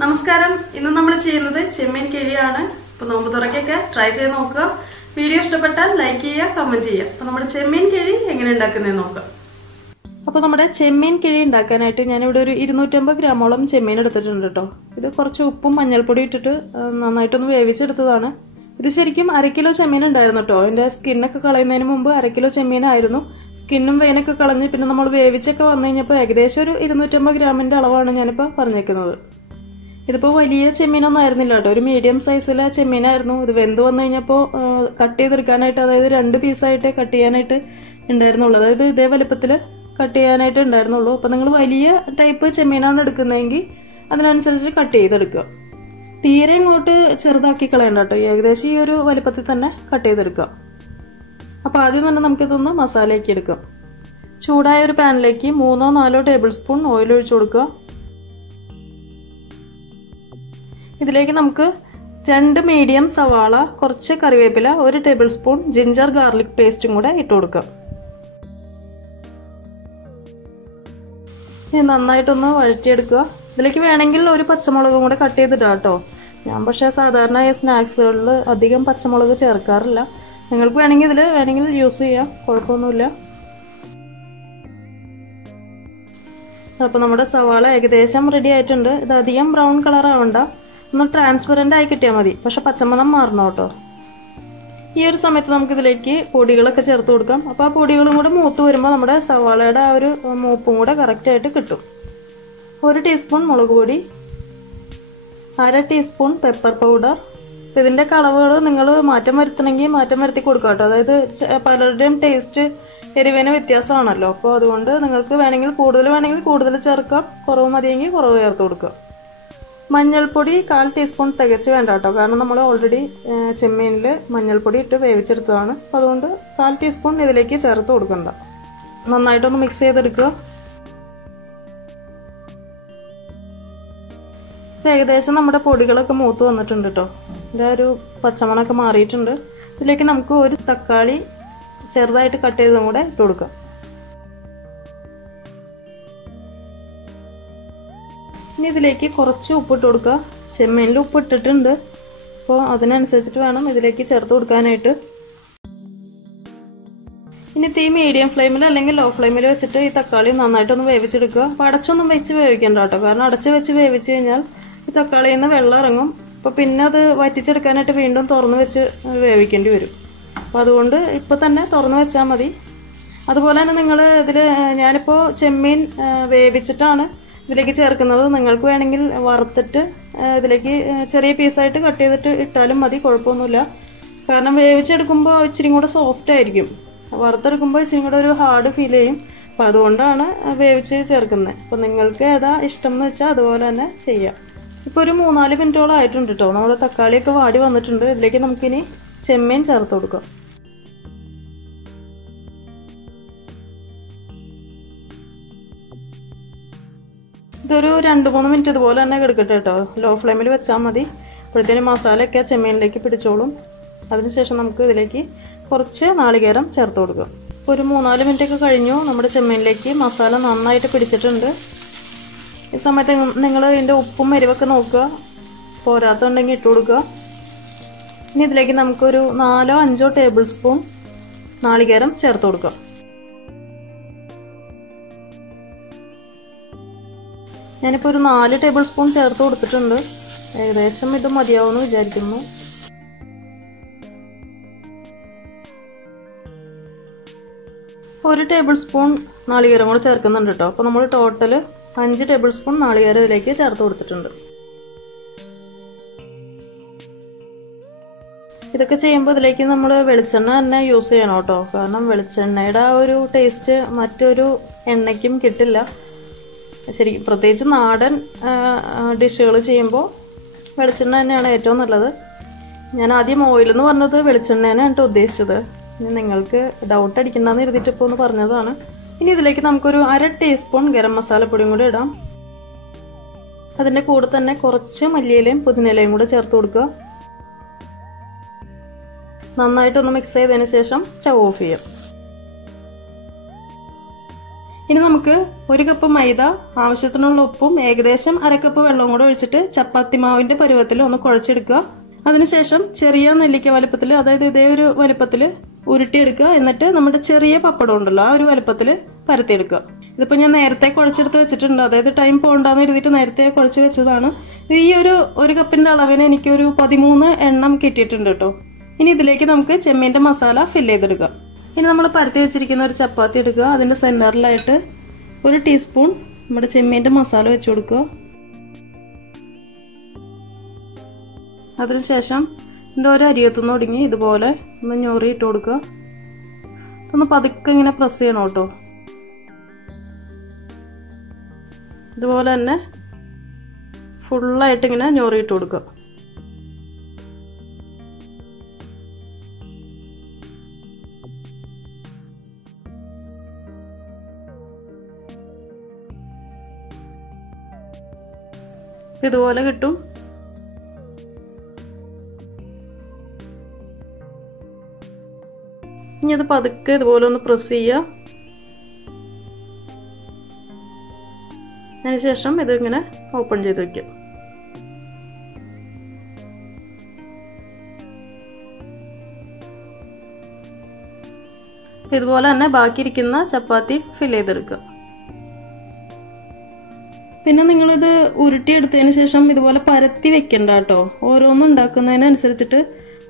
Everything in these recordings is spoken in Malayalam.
നമസ്കാരം. ഇന്ന് നമ്മൾ ചെയ്യുന്നത് ചെമ്മീൻ കിഴിയാണ്. അപ്പോൾ നോമ്പ് തുറക്കൊക്കെ ട്രൈ ചെയ്ത് നോക്കുക. വീഡിയോ ഇഷ്ടപ്പെട്ടാൽ ലൈക്ക് ചെയ്യുക, കമന്റ് ചെയ്യുക. അപ്പോൾ നമ്മുടെ ചെമ്മീൻ കിഴി എങ്ങനെ ഉണ്ടാക്കുന്നതെന്ന് നോക്കാം. അപ്പോൾ നമ്മുടെ ചെമ്മീൻ കിഴി ഉണ്ടാക്കാനായിട്ട് ഞാനിവിടെ ഒരു 250 ഗ്രാമോളം ചെമ്മീൻ എടുത്തിട്ടുണ്ട് കേട്ടോ. ഇത് കുറച്ച് ഉപ്പും മഞ്ഞൾപ്പൊടി ഇട്ടിട്ട് നന്നായിട്ടൊന്ന് വേവിച്ചെടുത്തതാണ്. ഇത് ശരിക്കും 1/2 കിലോ ചെമ്മീൻ ഉണ്ടായിരുന്നു കേട്ടോ. അതിൻ്റെ സ്കിന്നൊക്കെ കളയുന്നതിന് മുമ്പ് 1/2 കിലോ ചെമ്മീനായിരുന്നു. സ്കിന്നും വെയിനൊക്കെ കളഞ്ഞ് പിന്നെ നമ്മൾ വേവിച്ചൊക്കെ വന്നു കഴിഞ്ഞപ്പോൾ ഏകദേശം ഒരു 250 ഗ്രാമിൻ്റെ അളവാണ് ഞാനിപ്പോൾ പറഞ്ഞേക്കുന്നത്. ഇതിപ്പോൾ വലിയ ചെമ്മീനൊന്നും ആയിരുന്നില്ല കേട്ടോ, ഒരു മീഡിയം സൈസിലെ ചെമ്മീനായിരുന്നു. ഇത് വെന്ത് വന്നു കഴിഞ്ഞപ്പോൾ കട്ട് ചെയ്തെടുക്കാനായിട്ട്, അതായത് 2 പീസായിട്ട് കട്ട് ചെയ്യാനായിട്ട് ഉണ്ടായിരുന്നുള്ളൂ. അതായത് ഇതേ വലുപ്പത്തിൽ കട്ട് ചെയ്യാനായിട്ട് ഉണ്ടായിരുന്നുള്ളൂ. അപ്പോൾ നിങ്ങൾ വലിയ ടൈപ്പ് ചെമ്മീനാണ് എടുക്കുന്നതെങ്കിൽ അതിനനുസരിച്ച് കട്ട് ചെയ്തെടുക്കുക. തീരെ ഇങ്ങോട്ട് ചെറുതാക്കി കളയണ്ട കേട്ടോ, ഏകദേശം ഈ ഒരു വലുപ്പത്തിൽ തന്നെ കട്ട് ചെയ്തെടുക്കുക. അപ്പോൾ ആദ്യം തന്നെ നമുക്കിതൊന്ന് മസാലയാക്കി എടുക്കാം. ചൂടായ ഒരു പാനിലേക്ക് 3-4 ടേബിൾ സ്പൂൺ ഓയിൽ ഒഴിച്ചു കൊടുക്കുക. ഇതിലേക്ക് നമുക്ക് 2 മീഡിയം സവാള, കുറച്ച് കറിവേപ്പില, 1 ടേബിൾ സ്പൂൺ ജിഞ്ചർ ഗാർലിക് പേസ്റ്റും കൂടെ ഇട്ട് കൊടുക്കുക. ഇനി നന്നായിട്ടൊന്ന് വഴറ്റിയെടുക്കുക. ഇതിലേക്ക് വേണമെങ്കിൽ ഒരു പച്ചമുളകും കൂടെ കട്ട് ചെയ്തിടാം കേട്ടോ. ഞാൻ പക്ഷേ സാധാരണ സ്നാക്സുകളിൽ അധികം പച്ചമുളക് ചേർക്കാറില്ല. നിങ്ങൾക്ക് വേണമെങ്കിൽ യൂസ് ചെയ്യാം, കുഴപ്പമൊന്നുമില്ല. അപ്പോൾ നമ്മുടെ സവാള ഏകദേശം റെഡി ആയിട്ടുണ്ട്. ഇത് അധികം ബ്രൗൺ കളർ ആവണ്ട, ഒന്ന് ട്രാൻസ്പെറൻ്റ് ആയി കിട്ടിയാൽ മതി. പക്ഷെ പച്ചമണം മാറണം കേട്ടോ. ഈ ഒരു സമയത്ത് നമുക്കിതിലേക്ക് പൊടികളൊക്കെ ചേർത്ത് കൊടുക്കാം. അപ്പോൾ ആ പൊടികളും കൂടെ മൂത്ത് വരുമ്പോൾ നമ്മുടെ സവാളയുടെ ആ ഒരു മൂപ്പും കൂടെ കറക്റ്റായിട്ട് കിട്ടും. 1 ടീസ്പൂൺ മുളക് പൊടി, 1/2 ടീസ്പൂൺ പെപ്പർ പൗഡർ. ഇതിൻ്റെ കളവുകൾ നിങ്ങൾ മാറ്റം വരുത്തണമെങ്കിൽ മാറ്റം വരുത്തി കൊടുക്കുക കേട്ടോ. അതായത് പലരുടെയും ടേസ്റ്റ് എരിവിന് വ്യത്യാസമാണല്ലോ. അപ്പോൾ അതുകൊണ്ട് നിങ്ങൾക്ക് വേണമെങ്കിൽ കൂടുതൽ ചേർക്കാം, കുറവ് മതിയെങ്കിൽ കുറവ് ചേർത്ത് കൊടുക്കുക. മഞ്ഞൾപ്പൊടി 1/4 ടീസ്പൂൺ തികച്ച് വേണ്ട കേട്ടോ, കാരണം നമ്മൾ ഓൾറെഡി ചെമ്മീനിൽ മഞ്ഞൾപ്പൊടി ഇട്ട് വേവിച്ചെടുത്തതാണ്. അപ്പോൾ അതുകൊണ്ട് 1/4 ടീസ്പൂൺ ഇതിലേക്ക് ചേർത്ത് കൊടുക്കണ്ട. നന്നായിട്ടൊന്ന് മിക്സ് ചെയ്തെടുക്കുക. ഏകദേശം നമ്മുടെ പൊടികളൊക്കെ മൂത്ത് വന്നിട്ടുണ്ട് കേട്ടോ. ഇതിൻ്റെ ഒരു പച്ചമണമൊക്കെ മാറിയിട്ടുണ്ട്. ഇതിലേക്ക് നമുക്ക് ഒരു തക്കാളി ചെറുതായിട്ട് കട്ട് ചെയ്തതും കൂടെ ഇട്ട് കൊടുക്കാം. ഇനി ഇതിലേക്ക് കുറച്ച് ഉപ്പിട്ട് കൊടുക്കുക. ചെമ്മീനിൽ ഉപ്പ് ഇട്ടിട്ടുണ്ട്, അപ്പോൾ അതിനനുസരിച്ചിട്ട് വേണം ഇതിലേക്ക് ചേർത്ത് കൊടുക്കാനായിട്ട്. ഇനി തീ മീഡിയം ഫ്ലെയിമിൽ അല്ലെങ്കിൽ ലോ ഫ്ലെയിമിൽ വെച്ചിട്ട് ഈ തക്കാളി നന്നായിട്ടൊന്ന് വേവിച്ചെടുക്കുക. അപ്പോൾ അടച്ചൊന്നും വെച്ച് വേവിക്കേണ്ട കേട്ടോ, കാരണം അടച്ച് വെച്ച് വേവിച്ച് കഴിഞ്ഞാൽ ഈ തക്കാളിയിൽ നിന്ന് വെള്ളം ഇറങ്ങും. അപ്പോൾ പിന്നെ അത് വറ്റിച്ചെടുക്കാനായിട്ട് വീണ്ടും തുറന്ന് വെച്ച് വേവിക്കേണ്ടി വരും. അപ്പോൾ അതുകൊണ്ട് ഇപ്പോൾ തന്നെ തുറന്ന് വെച്ചാൽ മതി. അതുപോലെ തന്നെ നിങ്ങൾ ഞാനിപ്പോൾ ചെമ്മീൻ വേവിച്ചിട്ടാണ് ഇതിലേക്ക് ചേർക്കുന്നത്. നിങ്ങൾക്ക് വേണമെങ്കിൽ വറുത്തിട്ട് ഇതിലേക്ക് ചെറിയ പീസായിട്ട് കട്ട് ചെയ്തിട്ട് ഇട്ടാലും മതി, കുഴപ്പമൊന്നുമില്ല. കാരണം വേവിച്ചെടുക്കുമ്പോൾ ഇച്ചിരി കൂടെ സോഫ്റ്റ് ആയിരിക്കും, വറുത്തെടുക്കുമ്പോൾ ഇച്ചിരി കൂടെ ഒരു ഹാർഡ് ഫീൽ ചെയ്യും. അപ്പോൾ അതുകൊണ്ടാണ് വേവിച്ച് ചേർക്കുന്നത്. അപ്പോൾ നിങ്ങൾക്ക് ഏതാ ഇഷ്ടം എന്ന് വെച്ചാൽ അതുപോലെ തന്നെ ചെയ്യാം. ഇപ്പോൾ ഒരു 3-4 മിനിറ്റോളം ആയിട്ടുണ്ട് കേട്ടോ. നമ്മുടെ തക്കാളിയൊക്കെ വാടി വന്നിട്ടുണ്ട്. ഇതിലേക്ക് നമുക്കിനി ചെമ്മീൻ ചേർത്ത് കൊടുക്കാം. ഇതൊരു 2-3 മിനിറ്റ് ഇതുപോലെ തന്നെ കിടക്കട്ടെ കേട്ടോ. ലോ ഫ്ലെയിമിൽ വെച്ചാൽ മതി. അപ്പോഴത്തേനും മസാലയൊക്കെ ചെമ്മീനിലേക്ക് പിടിച്ചോളും. അതിനുശേഷം നമുക്ക് ഇതിലേക്ക് കുറച്ച് നാളികേരം ചേർത്ത് കൊടുക്കാം. ഒരു 3-4 മിനിറ്റൊക്കെ കഴിഞ്ഞു. നമ്മുടെ ചെമ്മീനിലേക്ക് മസാല നന്നായിട്ട് പിടിച്ചിട്ടുണ്ട്. ഈ സമയത്ത് നിങ്ങൾ ഇതിൻ്റെ ഉപ്പും എരിവൊക്കെ നോക്കുക, പോരാത്തുണ്ടെങ്കിൽ ഇട്ട് കൊടുക്കുക. ഇനി ഇതിലേക്ക് നമുക്കൊരു 4-5 ടേബിൾ സ്പൂൺ നാളികേരം ചേർത്ത് കൊടുക്കാം. ഞാനിപ്പോൾ ഒരു 4 ടേബിൾ സ്പൂൺ ചേർത്ത് കൊടുത്തിട്ടുണ്ട്. ഏകദേശം ഇത് മതിയാവുമെന്ന് വിചാരിക്കുന്നു. ഒരു ടേബിൾ സ്പൂൺ നാളികേരം കൂടെ ചേർക്കുന്നുണ്ട് കേട്ടോ. അപ്പോൾ നമ്മൾ ടോട്ടൽ 5 ടേബിൾ സ്പൂൺ നാളികേരം ഇതിലേക്ക് ചേർത്ത് കൊടുത്തിട്ടുണ്ട്. ഇതൊക്കെ ചെയ്യുമ്പോൾ ഇതിലേക്ക് നമ്മൾ വെളിച്ചെണ്ണ തന്നെ യൂസ് ചെയ്യണം കേട്ടോ, കാരണം വെളിച്ചെണ്ണയുടെ ആ ഒരു ടേസ്റ്റ് മറ്റൊരു എണ്ണയ്ക്കും കിട്ടില്ല. ശരിക്കും പ്രത്യേകിച്ച് നാടൻ ഡിഷുകൾ ചെയ്യുമ്പോൾ വെളിച്ചെണ്ണ തന്നെയാണ് ഏറ്റവും നല്ലത്. ഞാൻ ആദ്യം ഓയിലെന്ന് പറഞ്ഞത് വെളിച്ചെണ്ണേനാണ് കേട്ടോ ഉദ്ദേശിച്ചത്. നിങ്ങൾക്ക് ഡൗട്ട് അടിക്കണ്ടെന്ന് എഴുതിയിട്ട് ഇപ്പോൾ ഒന്ന് പറഞ്ഞതാണ്. ഇനി ഇതിലേക്ക് നമുക്കൊരു 1/2 ടീസ്പൂൺ ഗരം മസാലപ്പൊടിയും കൂടി ഇടാം. അതിൻ്റെ കൂടെ തന്നെ കുറച്ച് മല്ലിയിലയും പുതിനയിലയും കൂടെ ചേർത്ത് കൊടുക്കുക. നന്നായിട്ടൊന്ന് മിക്സ് ചെയ്തതിന് ശേഷം സ്റ്റവ് ഓഫ് ചെയ്യാം. ഇനി നമുക്ക് 1 കപ്പ് മൈദ, ആവശ്യത്തിനുള്ള ഉപ്പും ഏകദേശം 1/2 കപ്പ് വെള്ളവും കൂടെ ഒഴിച്ചിട്ട് ചപ്പാത്തി മാവിന്റെ പരുവത്തിൽ ഒന്ന് കുഴച്ചെടുക്കുക. അതിനുശേഷം ചെറിയ നെല്ലിക്ക വലുപ്പത്തിൽ, അതായത് ഇതേ ഒരു വലുപ്പത്തിൽ ഉരുട്ടിയെടുക്കുക. എന്നിട്ട് നമ്മുടെ ചെറിയ പപ്പടം ഉണ്ടല്ലോ, ആ ഒരു വലുപ്പത്തിൽ പരത്തിയെടുക്കുക. ഇതിപ്പോൾ ഞാൻ നേരത്തെ കുഴച്ചെടുത്ത് വെച്ചിട്ടുണ്ട്, അതായത് ടൈം പോകണ്ടെന്ന് എഴുതിയിട്ട് നേരത്തെ കുഴച്ച് വെച്ചതാണ്. ഈ ഒരു കപ്പിന്റെ അളവിന് എനിക്കൊരു 13 എണ്ണം കിട്ടിയിട്ടുണ്ട് കേട്ടോ. ഇനി ഇതിലേക്ക് നമുക്ക് ചെമ്മീൻ്റെ മസാല ഫില്ല് ചെയ്തെടുക്കാം. ഇനി നമ്മൾ പരത്തി വെച്ചിരിക്കുന്ന ഒരു ചപ്പാത്തി എടുക്കുക. അതിൻ്റെ സെൻറ്ററിലായിട്ട് 1 ടീസ്പൂൺ നമ്മുടെ ചെമ്മീൻ്റെ മസാല വെച്ച് കൊടുക്കുക. അതിനുശേഷം ഇതിൻ്റെ ഒരു അരിയത്തുനിന്ന് ഒടുങ്ങി ഇതുപോലെ ഒന്ന് ഞൊറി ഇട്ട് കൊടുക്കുക. ഇതൊന്ന് പതുക്കെ ഇങ്ങനെ പ്രസ് ചെയ്യണം കേട്ടോ. ഇതുപോലെ തന്നെ ഫുള്ളായിട്ട് ഇങ്ങനെ ഞൊറി ഇട്ട് കൊടുക്കുക. ഇതുപോലെ കിട്ടും. ഇനി അത് പതുക്കെ ഇതുപോലെ ഒന്ന് പ്രസ് ചെയ്യുക. അതിനുശേഷം ഇതിങ്ങനെ ഓപ്പൺ ചെയ്ത് വെക്കുക. ഇതുപോലെ തന്നെ ബാക്കിയിരിക്കുന്ന ചപ്പാത്തി ഫില്ല് ചെയ്തെടുക്കുക. പിന്നെ നിങ്ങളിത് ഉരുട്ടിയെടുത്തതിന് ശേഷം ഇതുപോലെ പരത്തി വെക്കണ്ട കേട്ടോ. ഓരോന്നും ഉണ്ടാക്കുന്നതിനനുസരിച്ചിട്ട്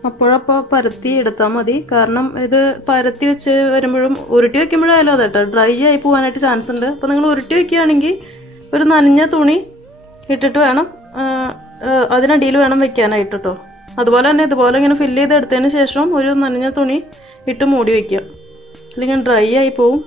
അപ്പോഴപ്പോൾ പരത്തി എടുത്താൽ മതി. കാരണം ഇത് പരത്തി വെച്ച് വരുമ്പോഴും ഉരുട്ടി വെക്കുമ്പോഴായാലും അതെ കേട്ടോ, ഡ്രൈ ആയി പോകാനായിട്ട് ചാൻസ് ഉണ്ട്. അപ്പോൾ നിങ്ങൾ ഉരുട്ടി വെക്കുകയാണെങ്കിൽ ഒരു നനഞ്ഞ തുണി ഇട്ടിട്ട് വേണം, അതിനടിയിൽ വേണം വെക്കാനായിട്ട് കേട്ടോ. അതുപോലെ തന്നെ ഇതുപോലെ ഇങ്ങനെ ഫില്ല് ചെയ്തെടുത്തതിന് ശേഷം ഒരു നനഞ്ഞ തുണി ഇട്ട് മൂടി വയ്ക്കുക, അല്ലെങ്കിൽ ഡ്രൈ ആയി പോവും.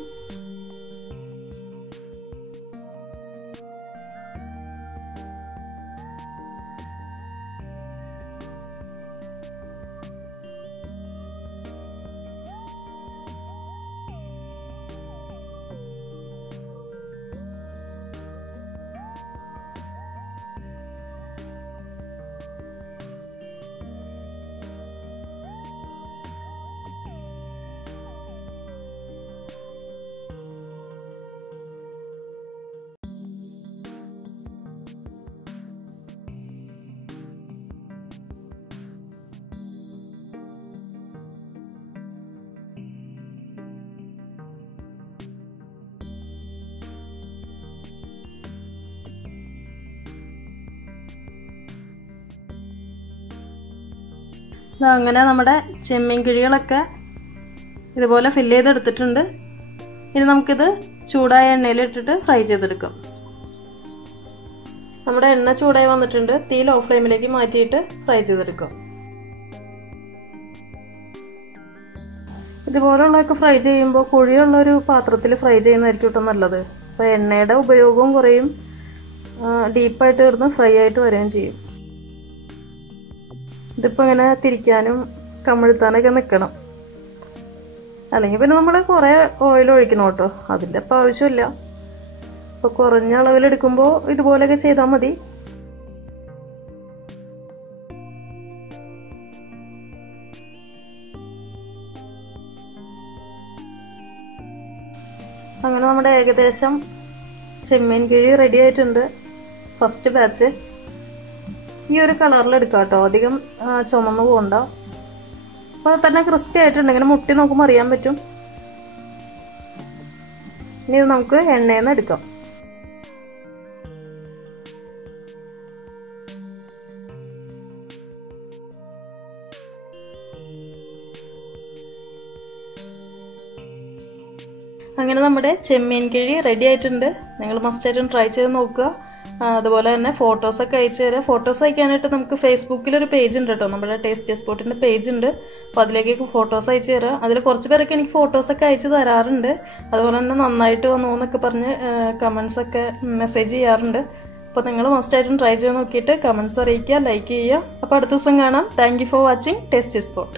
അങ്ങനെ നമ്മുടെ ചെമ്മീൻ കിഴികളൊക്കെ ഇതുപോലെ ഫില്ല് ചെയ്തെടുത്തിട്ടുണ്ട്. ഇനി നമുക്കിത് ചൂടായ എണ്ണയിൽ ഇട്ടിട്ട് ഫ്രൈ ചെയ്തെടുക്കാം. നമ്മുടെ എണ്ണ ചൂടായി വന്നിട്ടുണ്ട്. തീ ലോ ഫ്ലെയിമിലേക്ക് മാറ്റിയിട്ട് ഫ്രൈ ചെയ്തെടുക്കാം. ഇതുപോലുള്ളതൊക്കെ ഫ്രൈ ചെയ്യുമ്പോൾ കുഴിയുള്ളൊരു പാത്രത്തിൽ ഫ്രൈ ചെയ്യുന്നതായിരിക്കും കേട്ടോ നല്ലത്. അപ്പോൾ എണ്ണയുടെ ഉപയോഗവും കുറയും, ഡീപ്പായിട്ട് കിടന്ന് ഫ്രൈ ആയിട്ട് വരികയും ചെയ്യും. ഇതിപ്പോൾ ഇങ്ങനെ തിരിക്കാനും കമിഴ്ത്താനൊക്കെ നിൽക്കണം, അല്ലെങ്കിൽ പിന്നെ നമ്മൾ കുറേ ഓയിൽ ഒഴിക്കണം കേട്ടോ. അതിൻ്റെ ഇപ്പം ആവശ്യമില്ല. അപ്പോൾ കുറഞ്ഞ അളവിലെടുക്കുമ്പോൾ ഇതുപോലെയൊക്കെ ചെയ്താൽ മതി. അങ്ങനെ നമ്മുടെ ഏകദേശം ചെമ്മീൻ കിഴി റെഡി ആയിട്ടുണ്ട്. ഫസ്റ്റ് ബാച്ച് ഈ ഒരു കളറിൽ എടുക്കാം കേട്ടോ, അധികം ചുമന്ന് പോകണ്ട. അപ്പോൾ തന്നെ ക്രിസ്പി ആയിട്ടുണ്ട്, ഇങ്ങനെ മുട്ടി നോക്കുമ്പോൾ അറിയാൻ പറ്റും. ഇനി ഇത് നമുക്ക് എണ്ണയിൽ നിന്ന് എടുക്കാം. അങ്ങനെ നമ്മുടെ ചെമ്മീൻ കിഴി റെഡി ആയിട്ടുണ്ട്. നിങ്ങൾ മസ്റ്റായിട്ടും ട്രൈ ചെയ്ത് നോക്കുക. അതുപോലെ തന്നെ ഫോട്ടോസൊക്കെ അയച്ചു തരാം. ഫോട്ടോസ് അയക്കാനായിട്ട് നമുക്ക് ഫേസ്ബുക്കിലൊരു പേജ് ഉണ്ട് കേട്ടോ, നമ്മുടെ ടേസ്റ്റി സ്പോട്ടിൻ്റെ പേജ് ഉണ്ട്. അപ്പോൾ അതിലേക്ക് ഫോട്ടോസ് അയച്ചു തരാം. അതിൽ കുറച്ച് പേരൊക്കെ എനിക്ക് ഫോട്ടോസൊക്കെ അയച്ചു തരാറുണ്ട്. അതുപോലെ തന്നെ നന്നായിട്ട് വന്നു എന്നൊക്കെ പറഞ്ഞ് കമൻസൊക്കെ മെസ്സേജ് ചെയ്യാറുണ്ട്. അപ്പോൾ നിങ്ങൾ മസ്റ്റായിട്ടും ട്രൈ ചെയ്ത് നോക്കിയിട്ട് കമൻസ് അറിയിക്കുക, ലൈക്ക് ചെയ്യുക. അപ്പോൾ അടുത്ത ദിവസം കാണാം. Thank you for watching tasty spot.